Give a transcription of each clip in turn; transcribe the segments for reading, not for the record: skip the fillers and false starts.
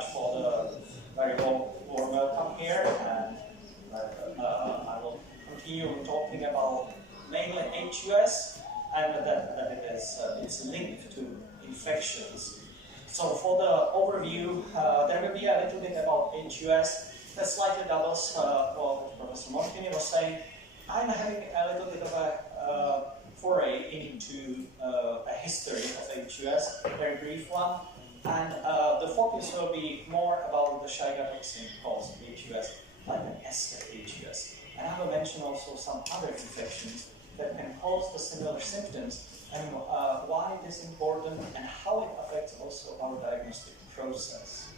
much for the very warm welcome here, and I will continue talking about mainly HUS and that it is its link to infections. So for the overview, there will be a little bit about HUS. That slightly doubles what Professor Montini was saying. I'm having a little bit of a foray into a history of HUS, a very brief one, and the focus will be more about the Shiga toxin caused HUS, like an ester HUS. And I will mention also some other infections that can cause the similar symptoms, and why it is important, and how it affects also our diagnostic process.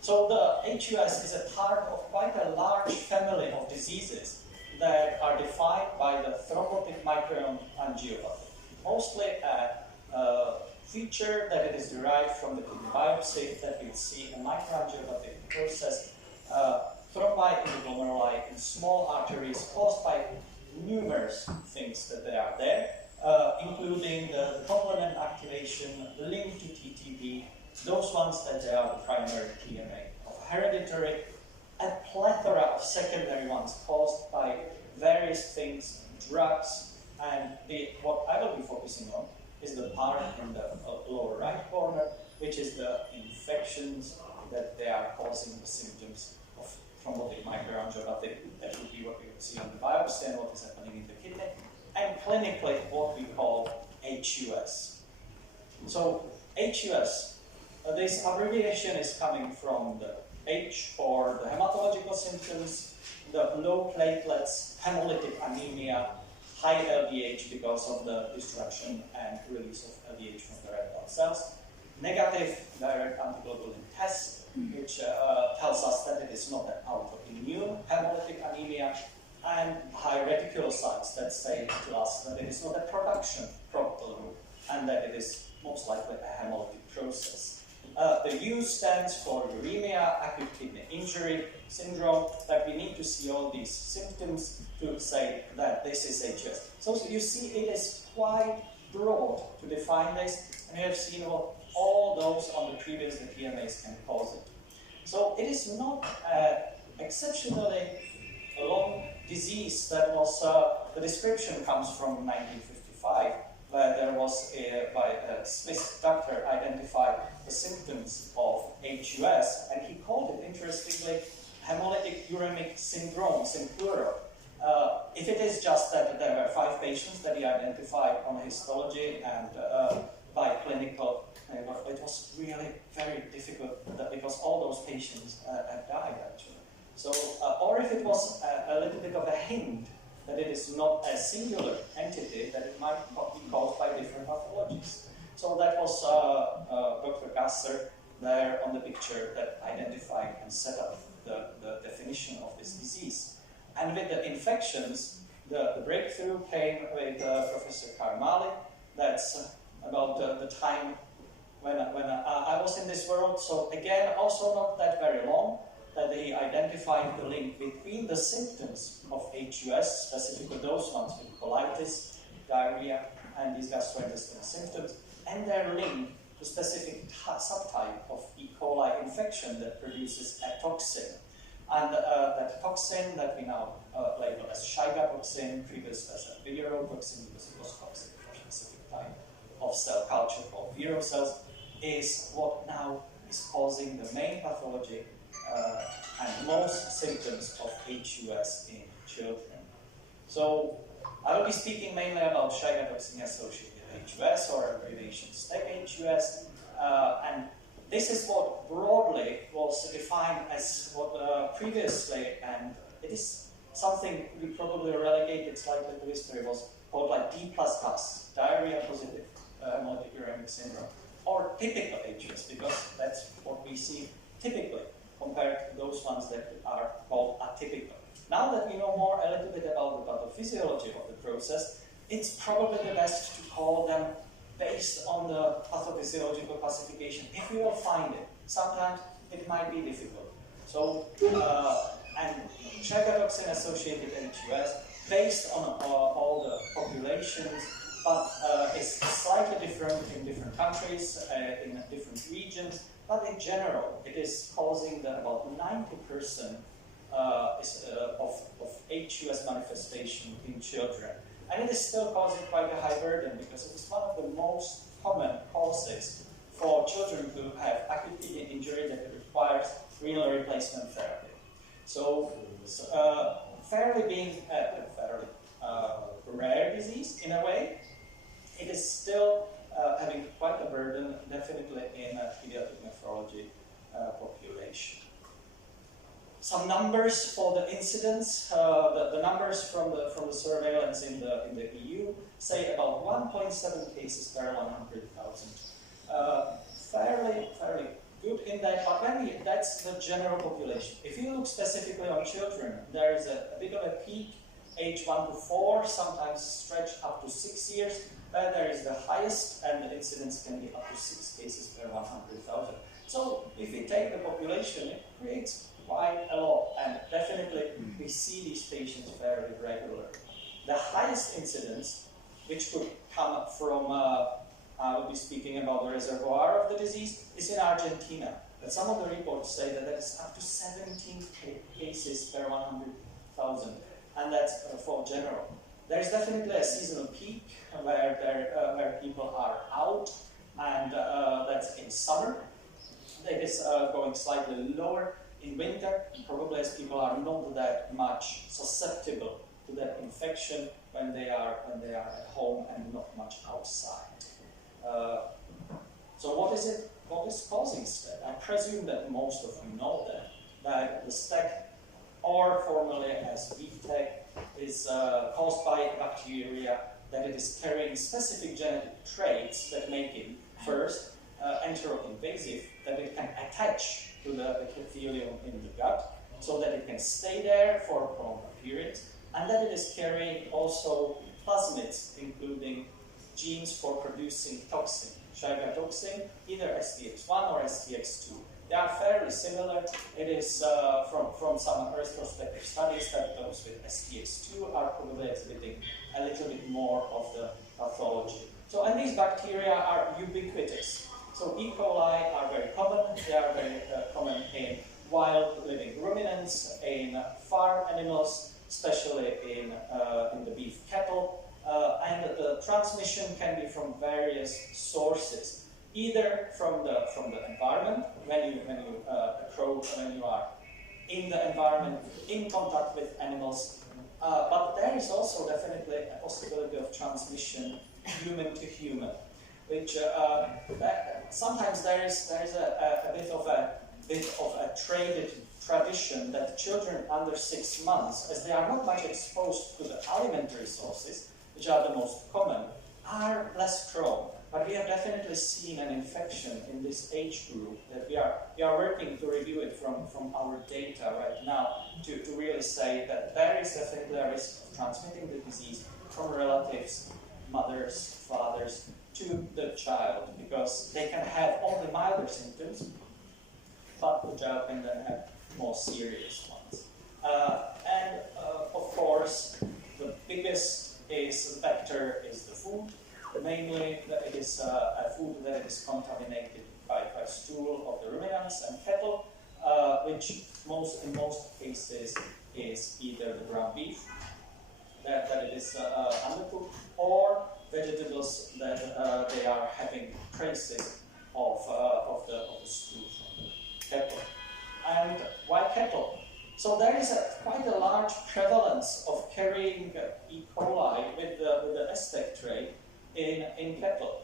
So the HUS is a part of quite a large family of diseases that are defined by the thrombotic microangiopathy. Mostly a feature that it is derived from the kidney biopsy, that we see a microangiopathic process, thrombi in the glomeruli in small arteries caused by numerous things that they are there, including the complement activation linked to TTP, those ones that they are the primary TMA of hereditary, a plethora of secondary ones caused by various things, drugs, and what I will be focusing on is the part in the lower right corner, which is the infections that they are causing the symptoms of thrombotic microangiopathy. That would be what we would see on the biopsy and what is happening in the kidney, and clinically what we call HUS. So HUS, this abbreviation is coming from the H for the hematological symptoms, the low platelets, hemolytic anemia, high LDH because of the destruction and release of LDH from the red blood cells, negative direct antiglobulin test, which tells us that it is not an autoimmune hemolytic anemia, and high reticulocytes that say to us that it is not a production problem and that it is most likely a hemolytic process. The U stands for uremia, acute kidney injury syndrome, that we need to see all these symptoms to say that this is HUS. So you see it is quite broad to define this, and you have seen what all those on the previous TMAs can cause it. So it is not exceptionally long disease that was, the description comes from 1955, where there was, by a Swiss doctor, identified the symptoms of HUS, and he called it, interestingly, hemolytic uremic syndrome, in plural. If it is just that there were 5 patients that he identified on histology and by clinical, it was really very difficult because all those patients had died, actually. So, or if it was a little bit of a hint that it is not a singular entity, that it might be caused by different pathologies. So that was Dr. Gasser there on the picture that identified and set up the definition of this disease. And with the infections, the breakthrough came with Professor Karmali. That's about the time when I was in this world. So again, also not that very long, that he identified the link between the symptoms of HUS, specifically those ones with colitis, diarrhea, and these gastrointestinal symptoms, and their link to specific subtype of E. coli infection that produces a toxin. And that toxin that we now label as Shiga toxin, previous as a viral toxin because it was toxic for a specific type of cell culture called vero cells, is what now is causing the main pathology and most symptoms of HUS in children. So I will be speaking mainly about Shiga toxin associated HUS, or abbreviation STEC-HUS, and this is what broadly was defined as what previously, and it is something we probably relegated slightly to history, was called like D++, diarrhea positive hemolytic uremic syndrome, or typical HUS, because that's what we see typically compared to those ones that are called atypical. Now that we know more a little bit about the pathophysiology of the process, it's probably the best to call them based on the pathophysiological classification, if we will find it. Sometimes it might be difficult. So, and Shiga toxin associated HUS, based on all the populations, but is slightly different in different countries, in different regions, but in general, it is causing about 90% of HUS manifestation in children. And it is still causing quite a high burden because it is one of the most common causes for children who have acute kidney injury that requires renal replacement therapy. So, fairly being a fairly rare disease in a way, it is still having quite a burden, definitely in a pediatric nephrology population. Some numbers for the incidence. The numbers from the surveillance in the EU say about 1.7 cases per 100,000. Fairly good in that, but that's the general population. If you look specifically on children, there is a bit of a peak, age 1 to 4, sometimes stretched up to 6 years. There is the highest, and the incidence can be up to 6 cases per 100,000. So if we take the population, it creates quite a lot, and definitely we see these patients very regularly. The highest incidence, which could come from, I will be speaking about the reservoir of the disease, is in Argentina. But some of the reports say that is up to 17 cases per 100,000, and that's for general. There is definitely a seasonal peak where people are out, and that's in summer. It is going slightly lower in winter, probably as people are not that much susceptible to that infection when they are at home and not much outside. So what is it? What is causing STEC? I presume that most of you know that the STEC, or formerly as VTEC, is caused by bacteria, that it is carrying specific genetic traits that make it, first, enteroinvasive, that it can attach to the epithelium in the gut, so that it can stay there for prolonged periods, and that it is carrying also plasmids, including genes for producing toxin, Shiga toxin, either STX1 or STX2. They are fairly similar. It is from some retrospective studies that those with STX2 are probably exhibiting a little bit more of the pathology. So, and these bacteria are ubiquitous. So E. coli are very common. They are very common in wild living ruminants, in farm animals, especially in the beef cattle. And the transmission can be from various sources, either from the environment, when you are in the environment, in contact with animals, but there is also definitely a possibility of transmission human to human, which sometimes there is a bit of a traded tradition that children under 6 months, as they are not much exposed to the alimentary sources, which are the most common, are less prone. But we have definitely seen an infection in this age group that we are working to review it from our data right now to really say that there is definitely a risk of transmitting the disease from relatives, mothers, fathers, to the child, because they can have only milder symptoms, but the child can then have more serious ones. And of course, the biggest vector is the food. Mainly, it is a food that is contaminated by stool of the ruminants and cattle, which in most cases is either the ground beef that it is undercooked, or vegetables that they are having traces of the stool from the cattle. And why cattle? So there is quite a large prevalence of carrying E. coli with the STEC trait in cattle.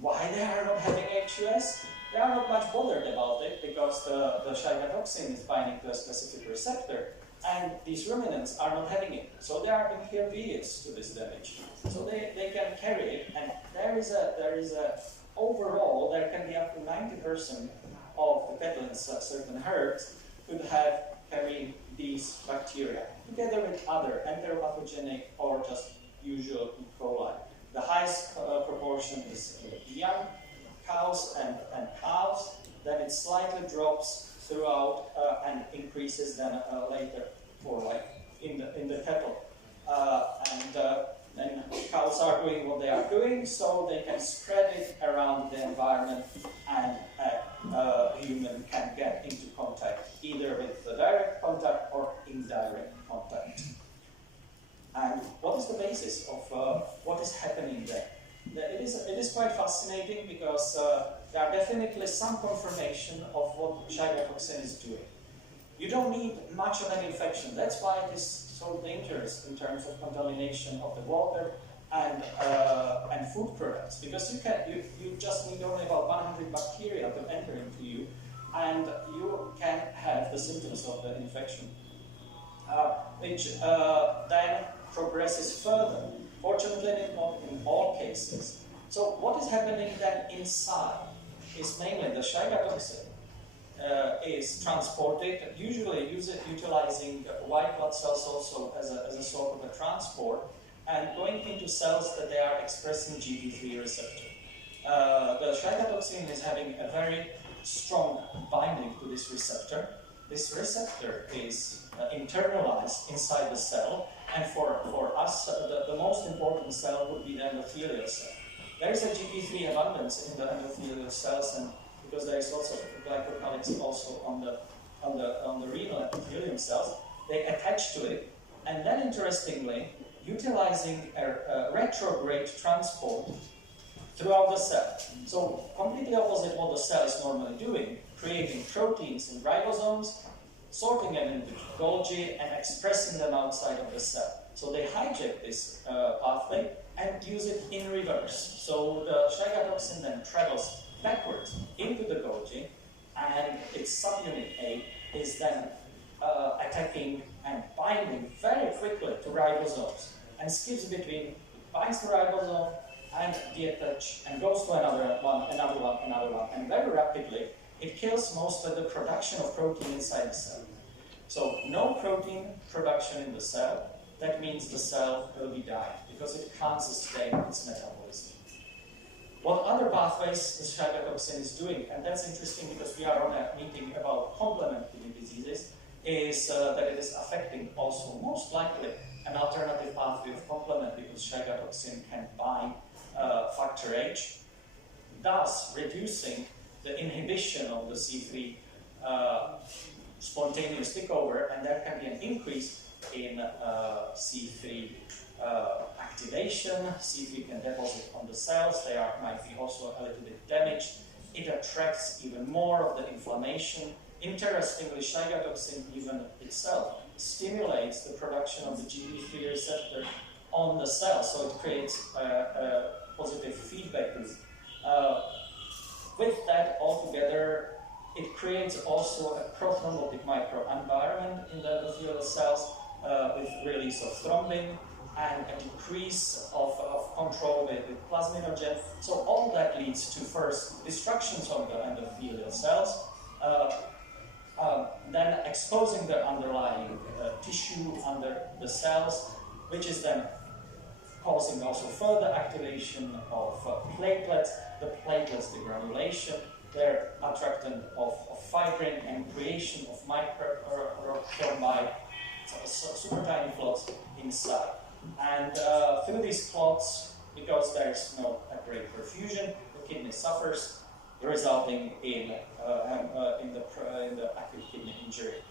Why they are not having HUS? They are not much bothered about it because the Shiga toxin is binding to a specific receptor, and these ruminants are not having it. So they are impervious to this damage. So they can carry it, and there is a overall there can be up to 90% of the cattle in certain herds could have carried these bacteria together with other enteropathogenic or just usual E. coli. The highest proportion is young cows and calves, then it slightly drops throughout and increases then later for like in the cattle. Then cows are doing what they are doing, so they can spread it around the environment and human can get into contact, either with the direct contact or indirect contact. And what is the basis of what is happening there? It is quite fascinating because there are definitely some confirmation of what Shiga toxin is doing. You don't need much of an infection. That's why it is so dangerous in terms of contamination of the water and food products, because you just need only about 100 bacteria to enter into you, and you can have the symptoms of the infection, which then progresses further. Fortunately, not in all cases. So what is happening then inside is mainly the Shiga toxin is transported, usually utilizing white blood cells also as a sort of a transport, and going into cells that they are expressing GB3 receptor. The Shiga toxin is having a very strong binding to this receptor. This receptor is internalized inside the cell, and for us, the most important cell would be the endothelial cell. There is a GB3 abundance in the endothelial cells, and because there is lots of glycocalyx also on the renal epithelium cells, they attach to it, and then interestingly, utilizing a retrograde transport throughout the cell. So completely opposite what the cell is normally doing, creating proteins in ribosomes, sorting them into Golgi, and expressing them outside of the cell. So they hijack this pathway and use it in reverse. So the Shiga toxin then travels backwards into the Golgi, and its subunit A is then attacking and binding very quickly to ribosomes, and skips between, binds the ribosome and detach, and goes to another one, and very rapidly it kills most of the production of protein inside the cell. So no protein production in the cell, that means the cell will be dying, because it can't sustain its metabolism. What other pathways the Shiga toxin is doing, and that's interesting because we are on a meeting about complementary diseases, is that it is affecting also most likely an alternative pathway of complement, because Shiga toxin can bind factor H, thus reducing the inhibition of the C3 spontaneous takeover, and there can be an increase in C3 activation. C3 can deposit on the cells, they might be also a little bit damaged. It attracts even more of the inflammation. Interestingly, Shiga toxin even itself stimulates the production of the GB3 receptor on the cell, so it creates a positive feedback loop. With that altogether, it creates also a prothrombotic microenvironment in the endothelial cells with release of thrombin and a decrease of control with plasminogen. So all that leads to first destructions of the endothelial cells, then exposing the underlying tissue under the cells, which is then causing also further activation of platelets, the platelets degranulation, their attractant of fibrin, and creation of microthrombi, so super tiny clots inside. And through these clots, because there's no great perfusion, the kidney suffers, resulting in the acute kidney injury.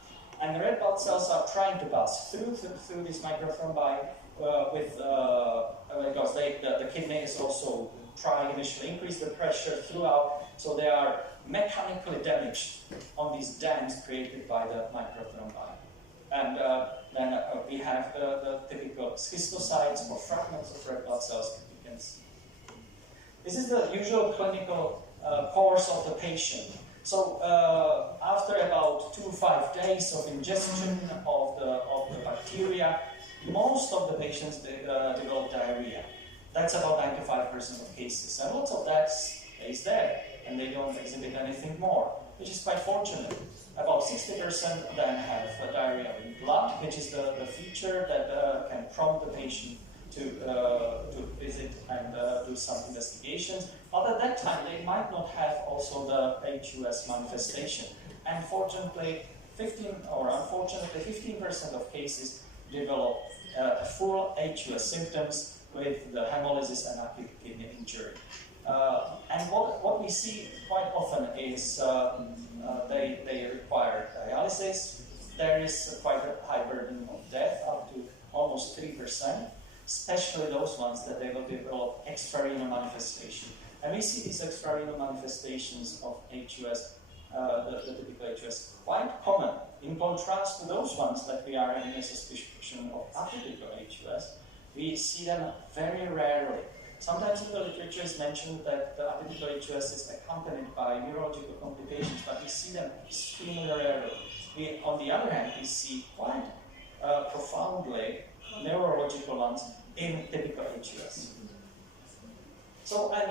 And the red blood cells are trying to pass through these microthrombi because the kidney is also trying initially increase the pressure throughout, so they are mechanically damaged on these dams created by the microthrombi. And then we have the typical schistocytes or fragments of red blood cells that you can see. This is the usual clinical course of the patient. So after about 2 to 5 days of ingestion of the bacteria, most of the patients develop diarrhea. That's about 95% of cases, and lots of that stays there, and they don't exhibit anything more, which is quite fortunate. About 60% then have diarrhea in blood, which is the feature that can prompt the patient to visit and do some investigations. But at that time, they might not have also the HUS manifestation. And fortunately, 15% of cases develop full HUS symptoms with the hemolysis and acute kidney injury. And what we see quite often is they require dialysis. There is quite a high burden of death, up to almost 3%, especially those ones that they will develop extrarenal manifestation. And we see these extrarenal manifestations of HUS, the typical HUS, quite common, in contrast to those ones that we are having a suspicion of atypical HUS. We see them very rarely. Sometimes in the literature is mentioned that the atypical HUS is accompanied by neurological complications, but we see them extremely rarely. On the other hand, we see quite profoundly neurological ones in typical HUS. So, and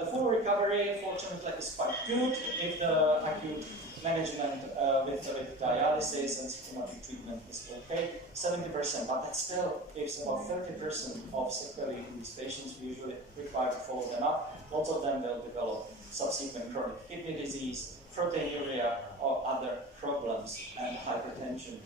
the full recovery, fortunately, is quite good if the acute management with dialysis and symptomatic treatment is okay, 70%, but that still gives about 30% of sequelae in these patients. We usually require to follow them up. Lots of them will develop subsequent chronic kidney disease, proteinuria, or other problems, and hypertension.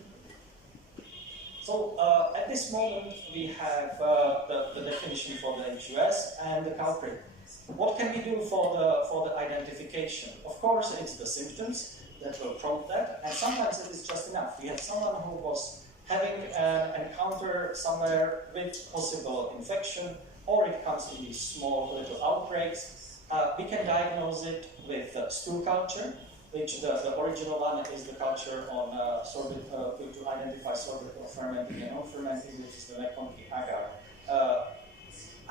So at this moment, we have the definition for the HUS and the culprit. What can we do for the identification? Of course, it's the symptoms that will prompt that, and sometimes it is just enough. We had someone who was having an encounter somewhere with possible infection, or it comes in these small little outbreaks. We can diagnose it with stool culture, which the original one is the culture on sorbit, to identify sorbit or fermenting and non-fermenting, which is the McConkey agar.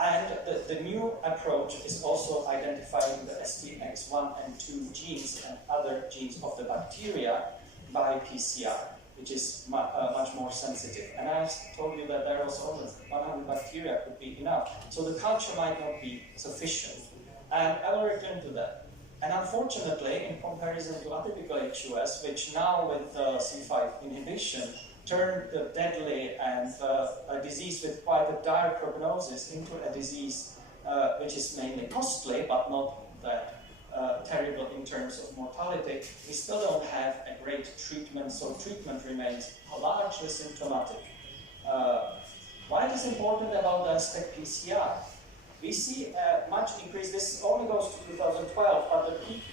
And the new approach is also identifying the STX1 and 2 genes and other genes of the bacteria by PCR, which is much more sensitive. And I told you that there was only 100 bacteria could be enough. So the culture might not be sufficient. And I will return to that. And unfortunately, in comparison to atypical HUS, which now with C5 inhibition turned the deadly and a disease with quite a dire prognosis into a disease which is mainly costly, but not that terrible in terms of mortality, we still don't have a great treatment, so treatment remains largely symptomatic. Why it is important about the aspect PCR? We see a much increase. This only goes to 2012, but the peak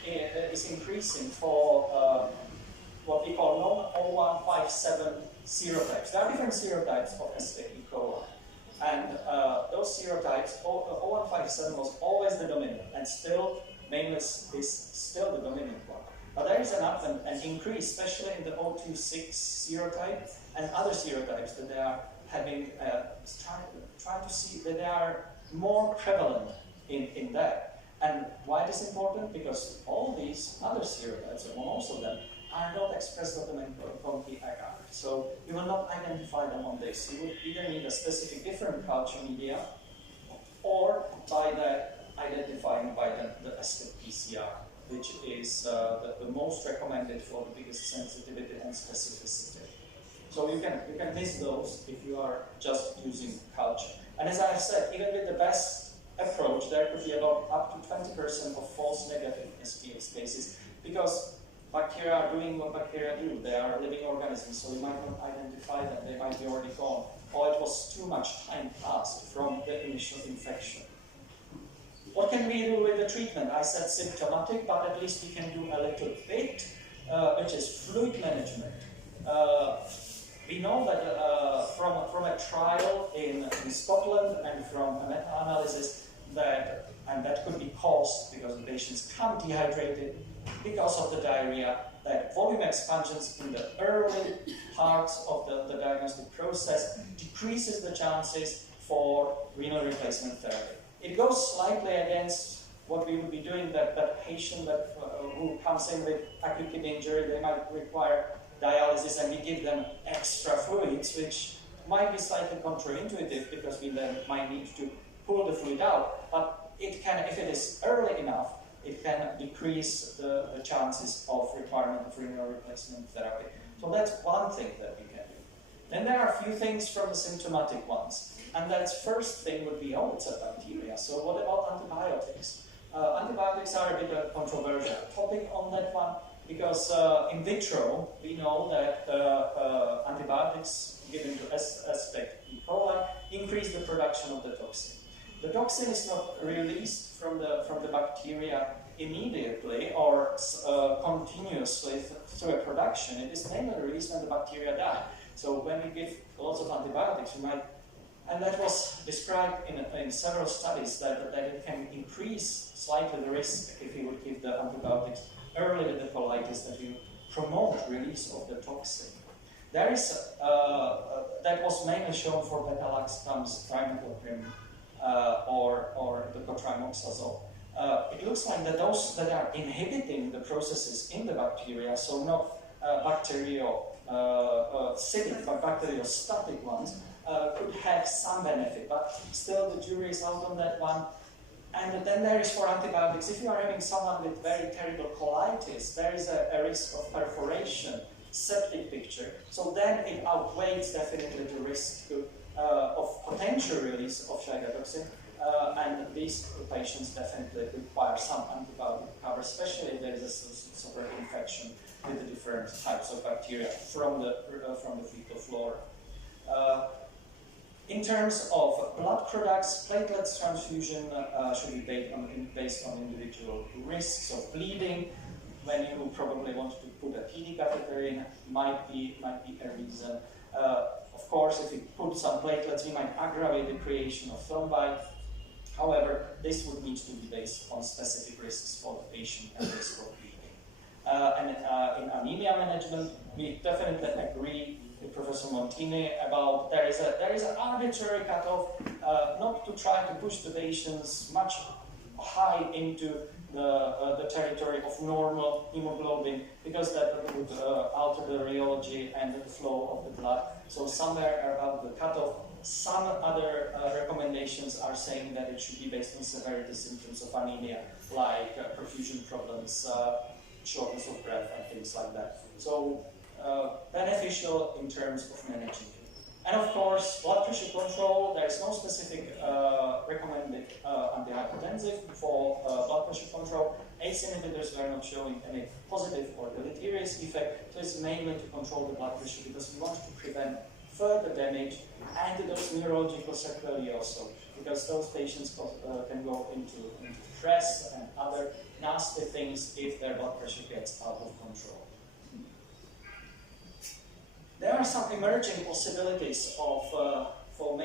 is increasing for what we call non-0157 serotypes. There are different serotypes of Escherichia coli, and those serotypes, 0157 was always the dominant, and still Mainless is still the dominant one. But there is an increase, especially in the 026 serotype and other serotypes that they are having, trying to see that they are more prevalent in that. And why it is important? Because all these other serotypes, or most of them, are not expressed on the McConkey agar. So you will not identify them on this. You would either need a specific different culture media, or by that identifying by the ASPECT PCR, which is the most recommended for the biggest sensitivity and specificity. So you can miss those if you are just using culture. And as I said, even with the best approach, there could be about up to 20% of false negative STX cases, because bacteria are doing what bacteria do. They are living organisms, so you might not identify them. They might be already gone, or it was too much time passed from the initial infection. What can we do with the treatment? I said symptomatic, but at least we can do a little bit, which is fluid management. We know that from a trial in Scotland and from a meta-analysis that could be caused because the patients come dehydrated because of the diarrhea, that volume expansions in the early parts of the diagnostic process decreases the chances for renal replacement therapy. It goes slightly against what we would be doing, that patient who comes in with acute kidney injury, they might require dialysis and we give them extra fluids, which might be slightly counterintuitive because we then might need to pull the fluid out. But it can, if it is early enough, it can decrease the chances of requirement of renal replacement therapy. So that's one thing that we can do. Then there are a few things from the symptomatic ones. And that first thing would be, oh, it's a bacteria. So what about antibiotics? Antibiotics are a bit controversial topic on that one, because in vitro, we know that antibiotics given to Escherichia coli increase the production of the toxin. The toxin is not released from the bacteria immediately or continuously through a production. It is mainly released when the bacteria die. So when we give lots of antibiotics, we might, and that was described in several studies, that it can increase slightly the risk if you would give the antibiotics early with the colitis, that you promote release of the toxin. There is that was mainly shown for beta-lactams, trimethoprim, or the cotrimoxazole. It looks like that those that are inhibiting the processes in the bacteria, so not bacteriocytic but bacteriostatic ones, could have some benefit, but still the jury is out on that one. And then there is for antibiotics, if you are having someone with very terrible colitis, there is a risk of perforation, septic picture, so then it outweighs definitely the risk of potential release of Shiga toxin, and these patients definitely require some antibiotic cover, especially if there is a severe infection with the different types of bacteria from the fecal flora. In terms of blood products, platelets transfusion should be based on individual risks of bleeding. When you probably want to put a PD catheter in, might be a reason. Of course, if you put some platelets, you might aggravate the creation of thrombi. However, this would need to be based on specific risks for the patient and risk of bleeding. And in anemia management, we definitely agree with Professor Montini about there is an arbitrary cutoff, not to try to push the patients much high into the territory of normal hemoglobin, because that would alter the rheology and the flow of the blood. So somewhere around the cutoff. Some other recommendations are saying that it should be based on severity symptoms of anemia, like perfusion problems, shortness of breath, and things like that. So beneficial in terms of managing it. And of course, blood pressure control. There is no specific recommended antihypertensive for blood pressure control. ACE inhibitors were not showing any positive or deleterious effect. So it's mainly to control the blood pressure, because we want to prevent further damage and those neurological sequelae also, because those patients can go into stress and other nasty things if their blood pressure gets out of control. There are some emerging possibilities of for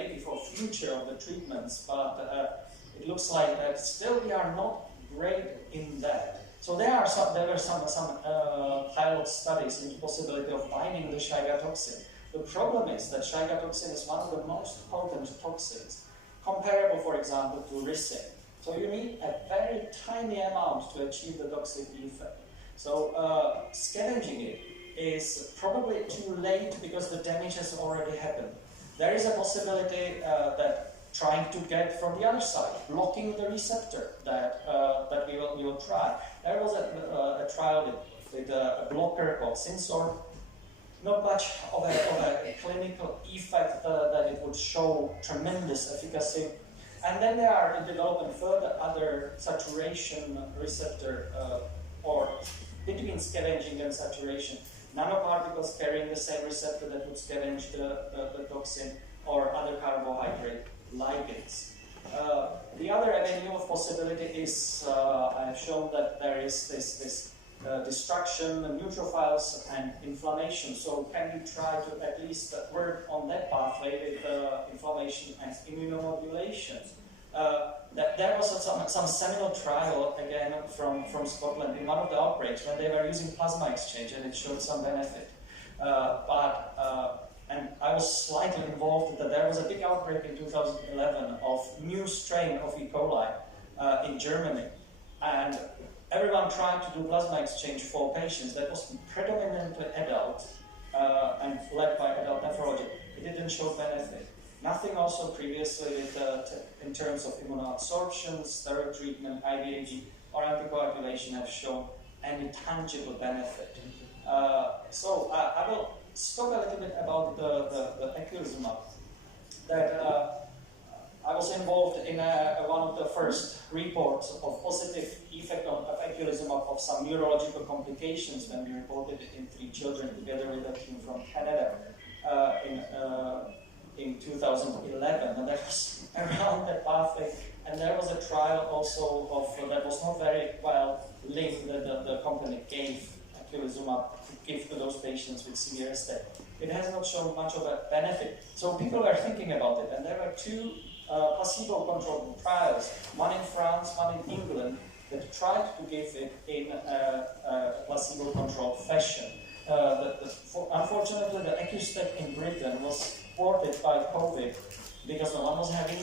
future of the treatments, but it looks like that still we are not great in that. So there were some pilot studies in the possibility of binding the Shiga toxin. The problem is that Shiga toxin is one of the most potent toxins, comparable, for example, to ricin. So you need a very tiny amount to achieve the toxic effect. So scavenging it is probably too late because the damage has already happened. There is a possibility that trying to get from the other side, blocking the receptor, that we will try. There was a trial with a blocker called Sinsor. Not much of a clinical effect that it would show tremendous efficacy. And then they are developing further other saturation receptor, or between scavenging and saturation, nanoparticles carrying the same receptor that would scavenge the toxin, or other carbohydrate ligands. The other avenue of possibility is, I have shown that there is this destruction, neutrophils, and inflammation. So can you try to at least work on that pathway with inflammation and immunomodulation? There was some seminal trial, again, from Scotland in one of the outbreaks when they were using plasma exchange, and it showed some benefit. And I was slightly involved that there was a big outbreak in 2011 of new strain of E. coli in Germany. And everyone tried to do plasma exchange for patients that was predominantly adult and led by adult nephrology. It didn't show benefit. Nothing also previously in terms of immunoabsorption, steroid treatment, IVIG, or anticoagulation have shown any tangible benefit. So I will talk a little bit about the eculizumab. That I was involved in one of the first reports of positive effect of eculizumab of some neurological complications when we reported it in 3 children together with a team from Canada in 2011, and that was around that pathway. And there was a trial also of that was not very well linked that the company gave eculizumab to give to those patients with severe STEP. It has not shown much of a benefit. So people are thinking about it, and there are two placebo-controlled trials, one in France, one in England, that tried to give it in a placebo-controlled fashion. Unfortunately, the EcuStep in Britain was thwarted by COVID because no one was having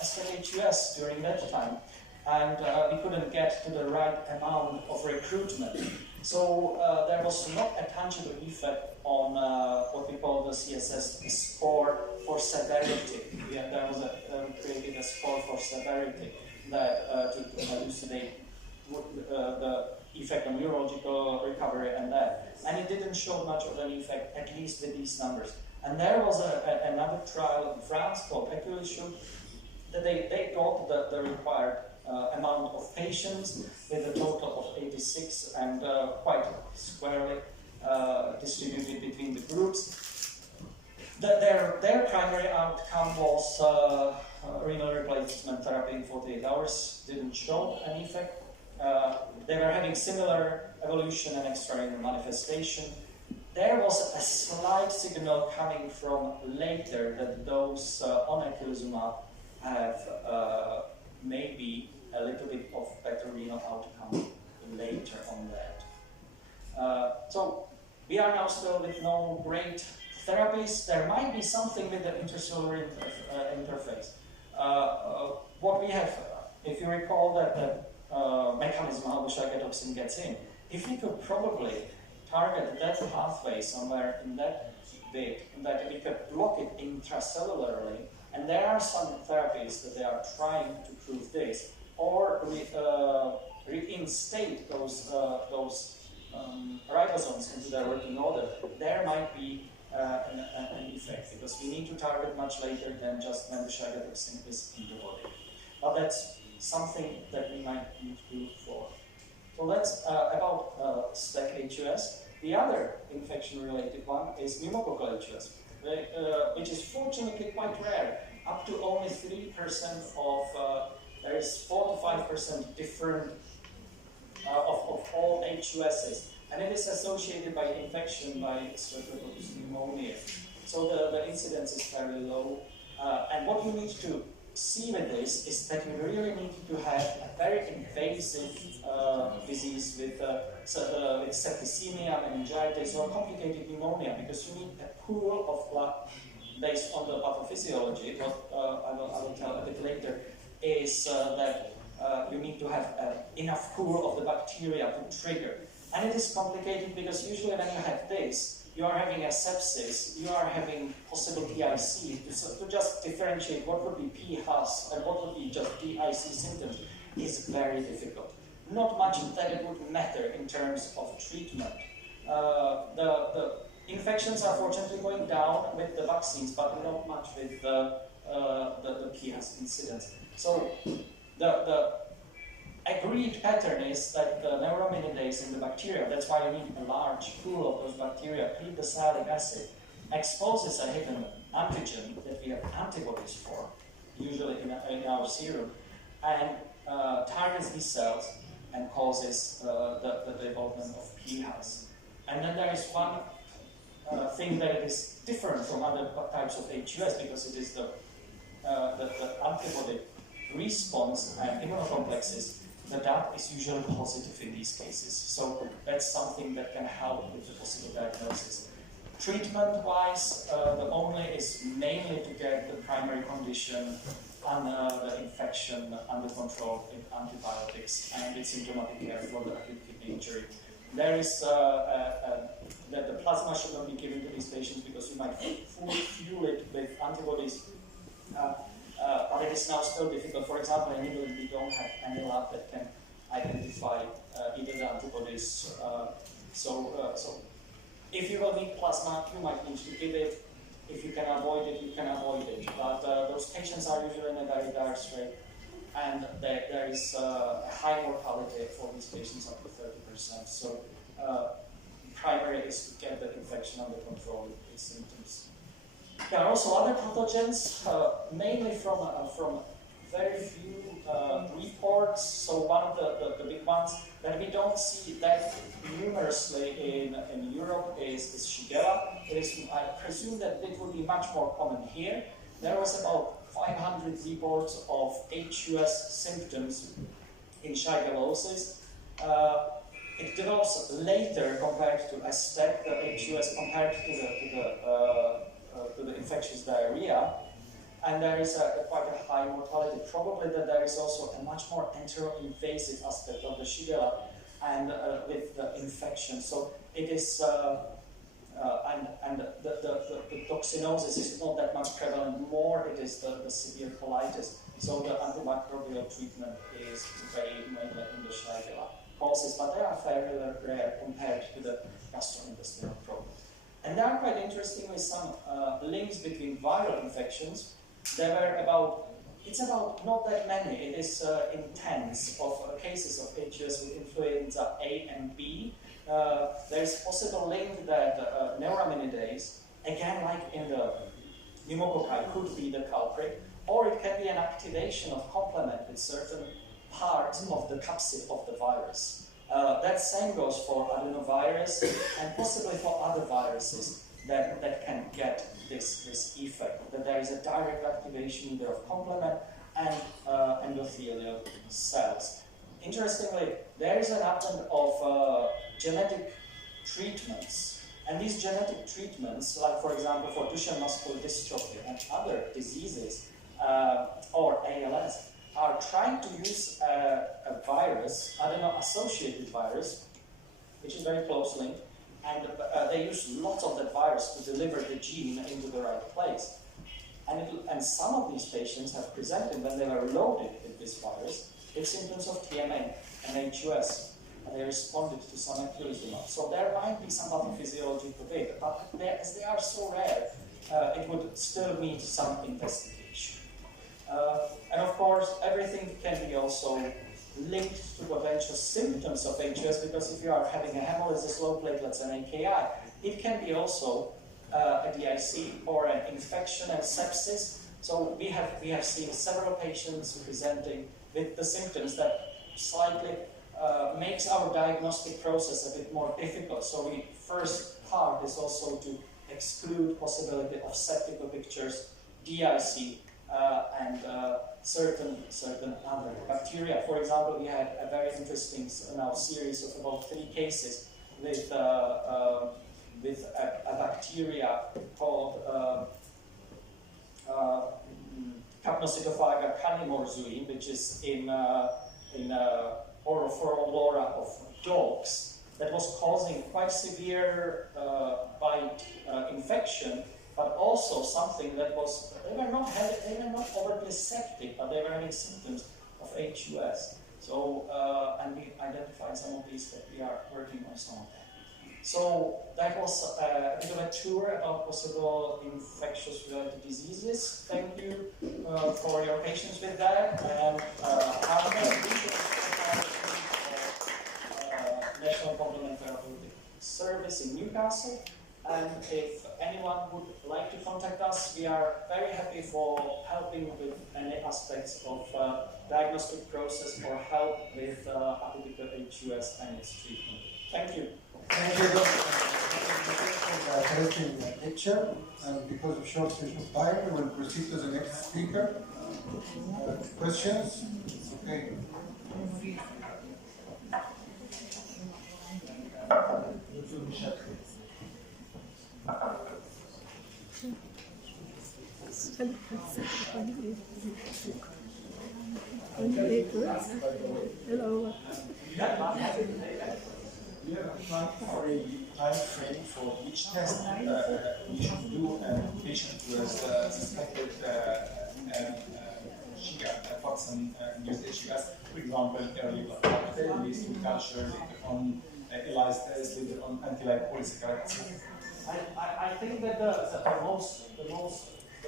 STEP-HUS during that time, and we couldn't get to the right amount of recruitment. So there was not a tangible effect on what we call the CSS score for severity. There was created a score for severity that to elucidate the effect on neurological recovery and that. And it didn't show much of an effect, at least with these numbers. And there was another trial in France called EcuLISHU that they got the required amount of patients with a total of 86 and quite squarely distributed between the groups. Their primary outcome was renal replacement therapy in 48 hours, didn't show an effect. They were having similar evolution and extrarenal manifestation. There was a slight signal coming from later that those on eculizumab have maybe a little bit of better renal outcome later on that. So we are now still with no great therapies. There might be something with the intercellular interface. What we have, if you recall that the mechanism how the Shagatopsin gets in, if we could probably target that pathway somewhere in that bit, that we could block it intracellularly, and there are some therapies that they are trying to prove this, or reinstate those ribosomes into their working order, there might be an effect, because we need to target much later than just when the Shagatopsin is in the body. But that's something that we might need to do for. So that's about STEP-HUS. The other infection-related one is pneumococcal HUS, which is fortunately quite rare. Up to only 3% of, there is 4 to 5% different of all HUSs. And it is associated by infection by Streptococcus pneumoniae. So the incidence is very low. And what you need to see with this is that you really need to have a very invasive disease with septicemia, meningitis, or complicated pneumonia, because you need a pool of blood based on the pathophysiology. What I will tell a bit later is that you need to have enough pool of the bacteria to trigger. And it is complicated because usually when you have this, you are having a sepsis, you are having possible DIC. To just differentiate what would be PHAS and what would be just DIC symptoms is very difficult. Not much that it would matter in terms of treatment. The infections are fortunately going down with the vaccines, but not much with the PHAS incidence. So the agreed pattern is that the neuraminidase in the bacteria, that's why you need a large pool of those bacteria, cleave the sialic acid, exposes a hidden antigen that we have antibodies for, usually in our serum, and targets these cells and causes the development of PHAS. And then there is one thing that is different from other types of HUS, because it is the antibody response and immunocomplexes. The DAP is usually positive in these cases. So that's something that can help with the possible diagnosis. Treatment-wise, the only is mainly to get the primary condition and the infection under control with antibiotics and with symptomatic care for the acute kidney injury. There is that the plasma should not be given to these patients because you might fuel it with antibodies. But it is now still difficult. For example, in England, we don't have any lab that can identify either the antibodies. So if you will need plasma, you might need to give it. If you can avoid it, you can avoid it. But those patients are usually in a very dire state, and there is a high mortality for these patients, up to 30%. So primary is to get the infection under control with its symptoms. There are also other pathogens, mainly from very few reports. So one of the big ones that we don't see that numerously in Europe is Shigella. I presume that it would be much more common here. There was about 500 reports of HUS symptoms in shigellosis. It develops later compared to STEC, the HUS compared to the infectious diarrhea. And there is quite a high mortality. Probably that there is also a much more enteroinvasive aspect of the Shigella and with the infection. So it is, and the toxinosis is not that much prevalent. More it is the severe colitis. So the antimicrobial treatment is very mainly in the Shigella causes, but they are fairly rare compared to the gastrointestinal problem. And they are quite interesting with some links between viral infections. There were it's about not that many, it is in tens of cases of HUS with influenza A and B. There is possible link that neuraminidase, again like in the pneumococci, could be the culprit, or it can be an activation of complement with certain parts of the capsid of the virus. That same goes for adenovirus and possibly for other viruses that can get this effect, that there is a direct activation either of complement and endothelial cells. Interestingly, there is an advent of genetic treatments, and these genetic treatments, like for example for Duchenne muscular dystrophy and other diseases, or ALS, are trying to use a virus, adeno-associated virus, which is very close linked, and they use lots of that virus to deliver the gene into the right place. And some of these patients have presented, when they were loaded with this virus, with symptoms of TMA and HUS, and they responded to some eculizumab. So there might be some pathophysiology to it, but as they are so rare, it would still need some investigation. And of course, everything can be also linked to potential symptoms of HUS, because if you are having a hemolysis, low platelets, and AKI, it can be also a DIC or an infection and sepsis. So we have seen several patients presenting with the symptoms that slightly makes our diagnostic process a bit more difficult. So the first part is also to exclude possibility of septic pictures, DIC, and certain other bacteria. For example, we had a very interesting series of about 3 cases with a bacteria called Capnocytophaga canimorzuin, which is in Orophorolora of dogs, that was causing quite severe bite infection, but also something that was, they were not overtly septic, but they were having symptoms of HUS. So, and we identified some of these that we are working on some of them. So that was a bit of a tour about possible infectious related diseases. Thank you for your patience with that. And I'm National Complement Therapeutic Service in Newcastle. And if anyone would like to contact us, we are very happy for helping with any aspects of diagnostic process or help with atypical HUS and its treatment. Thank you. Thank you, Dr. for the interesting lecture. And because of short session of time, we will proceed to the next speaker. Questions? Okay. Hello. Do you have a plan for a time frame for each test we should do a patient who has suspected toxin-induced HUS? For example, early blood cocktail, leads to culture, later on ELISA test, later on anti-lipopolysaccharide. I think that the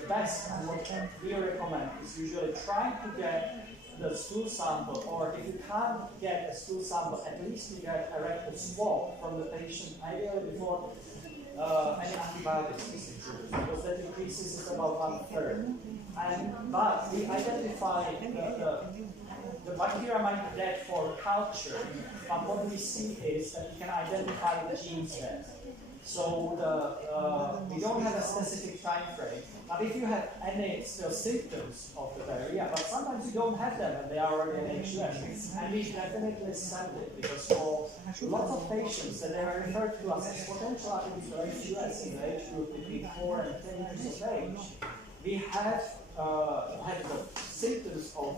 best and what we recommend is usually trying to get the stool sample, or if you can't get a stool sample, at least you get a rectal swab from the patient, ideally before any antibiotics is introduced, because that increases it about 1/3. But we identify the bacteria might be dead for culture, but what we see is that we can identify the genes there. So we don't have a specific time frame. But if you have any still symptoms of the diarrhea, but sometimes you don't have them and they are already in HUS, and we definitely send it, because for lots of patients that they are referred to us as potential attributes of HUS in the age group between 4 and 10 years of age, we have had the symptoms of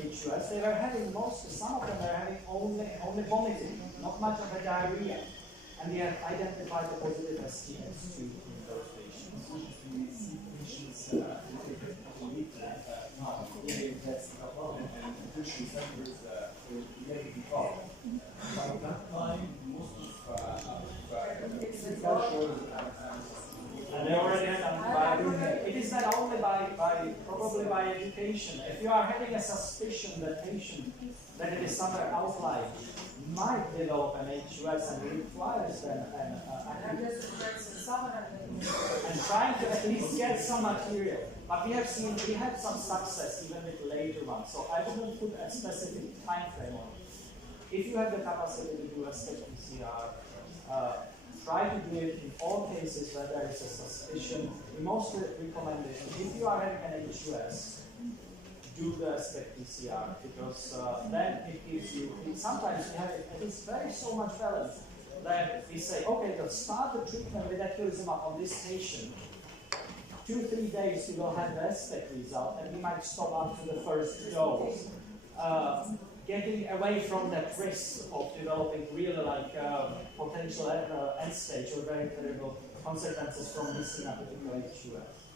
HUS. They were having some of them were having only vomiting, not much of a diarrhea. And we have identified the positive STS2 in those patients. And they already have it is not only probably by education. If you are having a suspicion that that it is somewhere outlying, might develop an HUS and requires then and trying to at least get some material. But we had some success even with later ones. So I wouldn't put a specific time frame on it. If you have the capacity to do a SPECT PCR, try to do it in all cases where there is a suspicion. We mostly recommend it. If you are having an HUS, do the SPECT PCR, because then it gives you, sometimes we have it is very so much balance that we say, okay, let's start the treatment with eculizumab on this patient. 2-3 days you will have the SPECT result, and we might stop after the first dose. Getting away from that risk of developing really like potential end stage or very terrible consequences from missing a particular HUS.